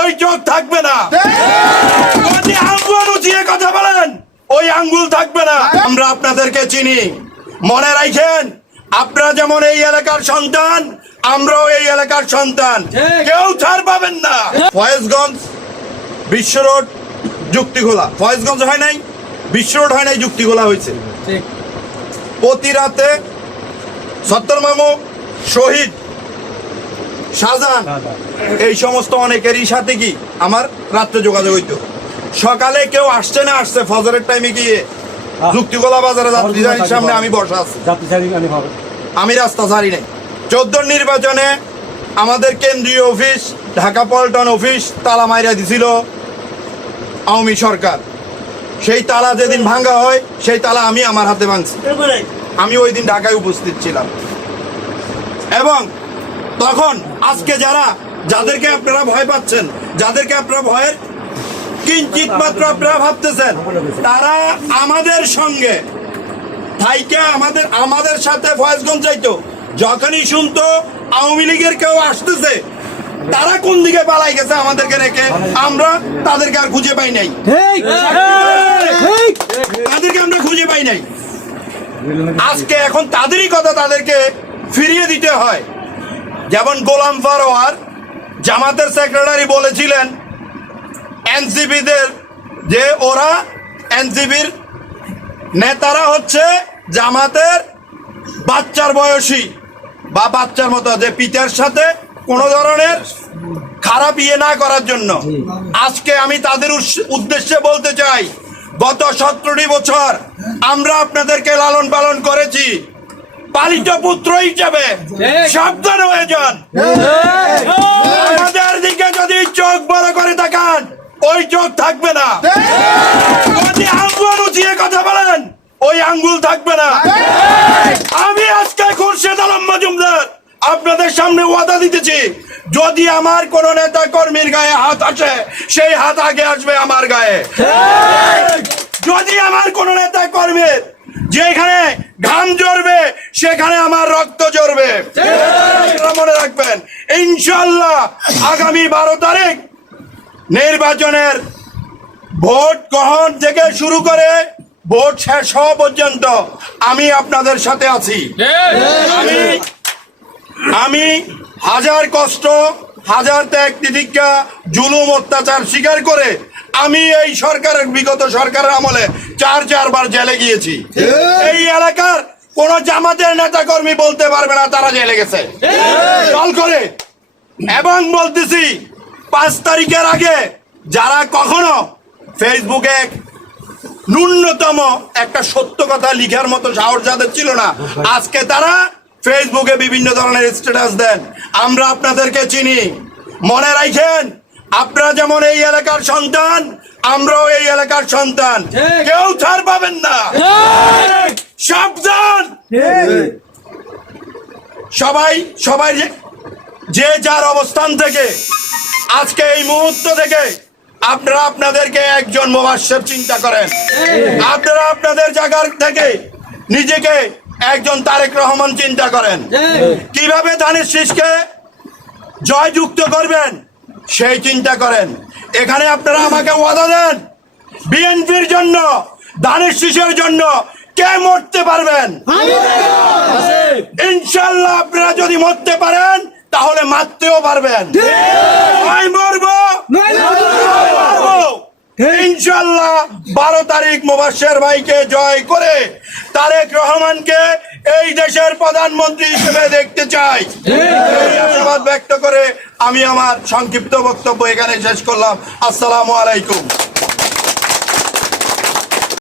ওই চোখ থাকবে না। যদি আঙ্গুল উঁচিয়ে কথা বলেন ওই আঙ্গুল থাকবে না। আমরা আপনাদেরকে চিনি, মনে রাখেন আপনারা যেমন এই এলাকার সন্তান, আমরাও এই এলাকার সন্তান, কেউ ছাড় পাবেন না। ফয়েজগঞ্জ বিশ্ব রোড যুক্তিখোলা, ফয়েজগঞ্জ হয় নাই, বিশ্ব রোড হয় নাই, যুক্তিখোলা হয়েছে। প্রতি রাতে সত্তর মামু, শহীদ, শাহজাহান, এই সমস্ত অনেকেরই সাথে কি আমার রাত্রে যোগাযোগ হইতো। সকালে কেউ আসছে না আসছে ফজরের টাইমে গিয়ে যুক্তিগোলা বাজারে যাত্রীবাহীর সামনে আমি বসা আছি, আমি রাস্তা ছাড়ি নাই। 14 নির্বাচনে আমাদের কেন্দ্রীয় অফিস ঢাকা পল্টন অফিস তালা মাইরা দিছিল আওয়ামী সরকার। সেই তালা যেদিন ভাঙ্গা হয় সেই তালা আমি আমার হাতে ভাঙছি। আমি ওই দিন ঢাকায় উপস্থিত ছিলাম। এবং তখন আজকে যাদেরকে আপনারা ভয় পাচ্ছেন, যাদেরকে আপনারা ভয়ের কিঞ্চিত মাত্র আপনারা ভাবতেছেন, তারা আমাদের সঙ্গে থাইকে আমাদের সাথে ফয়েজগঞ্জ যাইতো। যখনই শুনতো আওয়ামী লীগের কেউ আসতেছে, তারা কোন দিকে পালাই গেছে আমাদেরকে রেখে, আমরা তাদেরকে আর খুঁজে পাই নাই, তাদেরকে আমরা খুঁজে পাই নাই। আজকে এখন তাদেরই কথা তাদেরকে ফিরিয়ে দিতে হয়। যেমন গোলাম ফারোয়ার জামাতের সেক্রেটারি বলেছিলেন এনসিপিদের, যে ওরা এনসিপির নেতারা হচ্ছে জামাতের বাচ্চার বয়সী বা বাচ্চার মতো, যে পিতার সাথে কোনো ধরনের খারাপ ইয়ে না করার জন্য। আজকে আমি তাদের উদ্দেশ্যে বলতে চাই, গত 17টি বছর আমরা আপনাদেরকে লালন পালন করেছি, পালিত পুত্র হিসেবে সাবধান হয়ে যান। আমাদের দিকে যদি চোখ বড় করে তাকান ওই চোখ থাকবে না। যদি আঙ্গুল উঁচিয়ে কথা বলেন ওই আঙ্গুল থাকবে না। আমি আজকে খুরশেদ আলম মজুমদার আপনাদের সামনে ওয়াদা দিতেছি, যদি আমার কোন নেতা কর্মীর গায়ে হাত আসে সেই হাত আগে আসবে আমার গায়ে। যদি আমার কোন নেতা কর্মীর যেখানে ঘাম ঝরবে সেখানে আমার রক্ত ঝরবে। মনে রাখবেন, ইনশাআল্লাহ আগামী 12 তারিখ নির্বাচনের ভোট গ্রহণ থেকে শুরু করে ভোট শেষ হওয়া পর্যন্ত আমি আপনাদের সাথে আছি। আমি হাজার কষ্ট, হাজার ত্যাগ তিতিক্ষা, জুলুম অত্যাচার স্বীকার করে আমি এই সরকারের, বিগত সরকারের আমলে 4বার জেলে গিয়েছি। এই এলাকার কোন জামাতের নেতা কর্মী বলতে পারবে না তারা জেলে গেছে দল করে। এবং বলতেছি 5 তারিখের আগে যারা কখনো ফেসবুকে ন্যূনতম একটা সত্য কথা লিখার মতো সাহস যাদের ছিল না, আজকে তারা ফেসবুকে বিভিন্ন ধরনের স্ট্যাটাস দেন। আমরা আপনাদেরকে চিনি, মনে রাখেন আপনারা যেমন এই এলাকার সন্তান, আমরাও এই এলাকার সন্তান, কেউ ছাড় পাবেন না। সাবধান। সবাই যে যার অবস্থান থেকে আজকে এই মুহূর্ত থেকে আপনারা আপনাদেরকে একজন মুবাশশির চিন্তা করেন। আপনারা আপনাদের জায়গা থেকে নিজেকে একজন তারেক রহমান চিন্তা করেন। কিভাবে ধানের শীষকে জয়যুক্ত করবেন সেই চিন্তা করেন। এখানে আপনারা আমাকে ওয়াদা দেন, বিএনপির জন্য, ধানের শীষের জন্য কে মরতে পারবেন? ইনশাআল্লাহ আপনারা যদি মরতে পারেন তাহলে মারতেও পারবেন। ইনশাআল্লাহ 12 তারিখ মুবাশশির ভাইকে জয় করে তারেক রহমানকে এই দেশের প্রধানমন্ত্রী হিসেবে দেখতে চাই। আশীর্বাদ ব্যক্ত করে আমি আমার সংক্ষিপ্ত বক্তব্য এখানে শেষ করলাম। আসসালামু আলাইকুম।